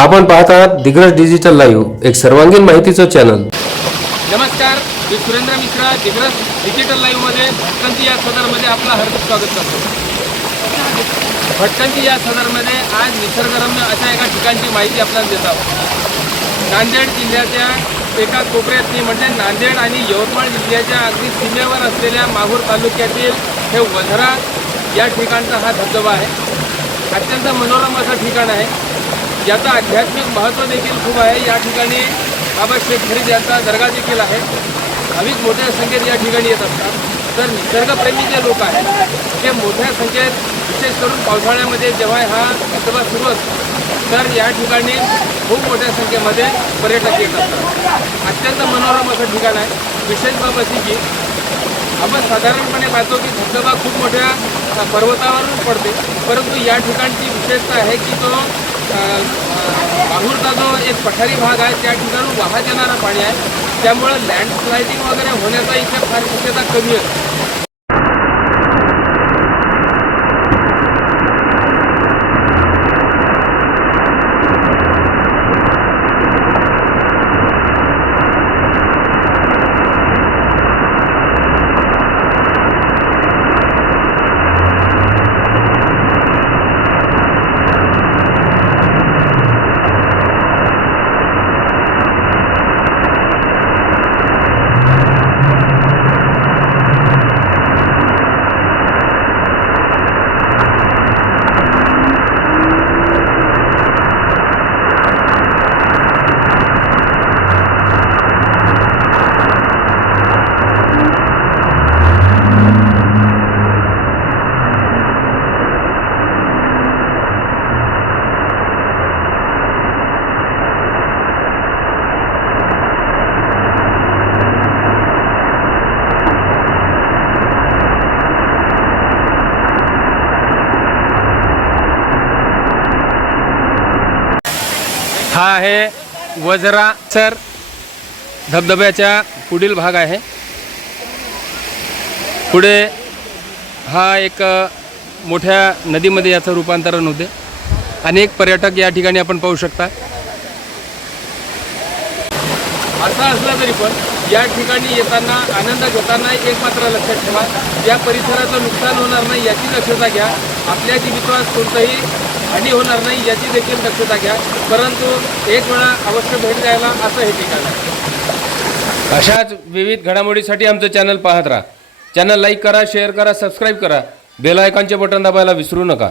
आपण पाहत आहात दिग्रज डिजिटल लाईव्ह एक सर्वांगीण माहितीचं चॅनल नमस्कार मी सुरेंद्र मिश्रा दिग्रज डिजिटल लाईव्हमध्ये भटकंती या सदरमध्ये आपलं हार्दिक स्वागत करतो. भटकंती या सदरमध्ये आज निसर्गरम्य अशा एका ठिकाणची माहिती आपल्याला देत आहोत. नांदेड जिल्ह्याच्या एका कोपऱ्यातली म्हणजे नांदेड आणि यवतमाळ जिल्ह्याच्या अगदी सीमेवर असलेल्या माहूर तालुक्यातील हे वधरा या ठिकाणचा हा धबधबा आहे. अत्यंत मनोरम असं ठिकाण आहे. याचं आध्यात्मिक महत्त्व देखील खूप आहे. या ठिकाणी बाबा शेख फरीद यांचा दर्गा देखील आहे भाविक मोठ्या संख्येत या ठिकाणी येत असतात. तर निसर्गप्रेमी जे लोक आहेत ते मोठ्या संख्येत विशेष करून पावसाळ्यामध्ये जेव्हा हा धबधबा सुरू असतो तर या ठिकाणी खूप मोठ्या संख्येमध्ये पर्यटक येत असतात. अत्यंत मनोरम असं ठिकाण आहे. विशेष बाब अशी की आपण साधारणपणे पाहतो की धबधबा खूप मोठ्या पर्वतावरून पडते परंतु या ठिकाणची विशेषता आहे की तो अ, माहूरचा जो एक पठारी भाग आहे. त्या ठिकाणी वाहत येणारं पाणी आहे. त्यामुळं लँडस्लायडिंग वगैरे होण्याचा इथे फार शक्यता कमी आहे. हा आहे वजरा सर. धबधब्याच्या पुढील भाग आहे. पुढे हा एक मोठ्या नदीमध्ये याचं रूपांतरण होते. अनेक पर्यटक या ठिकाणी आपण पाहू शकता. असं असलं तरी पण या ठिकाणी येताना आनंद घेताना एक मात्र लक्षात ठेवा. या परिसराचं नुकसान होणार नाही याची दक्षता घ्या. आपल्या जीवितवास कोणतंही हानी होणार नाही याची देखील दक्षता घ्या. परंतु एक वेळा अवश्य भेट द्यायला असं हे ठिकाण आहे. अशाच विविध घडामोडीसाठी आमचं चॅनल पाहत राहा. चॅनल लाईक करा शेअर करा सबस्क्राईब करा. बेल आयकॉनचे बटन दाबायला विसरू नका.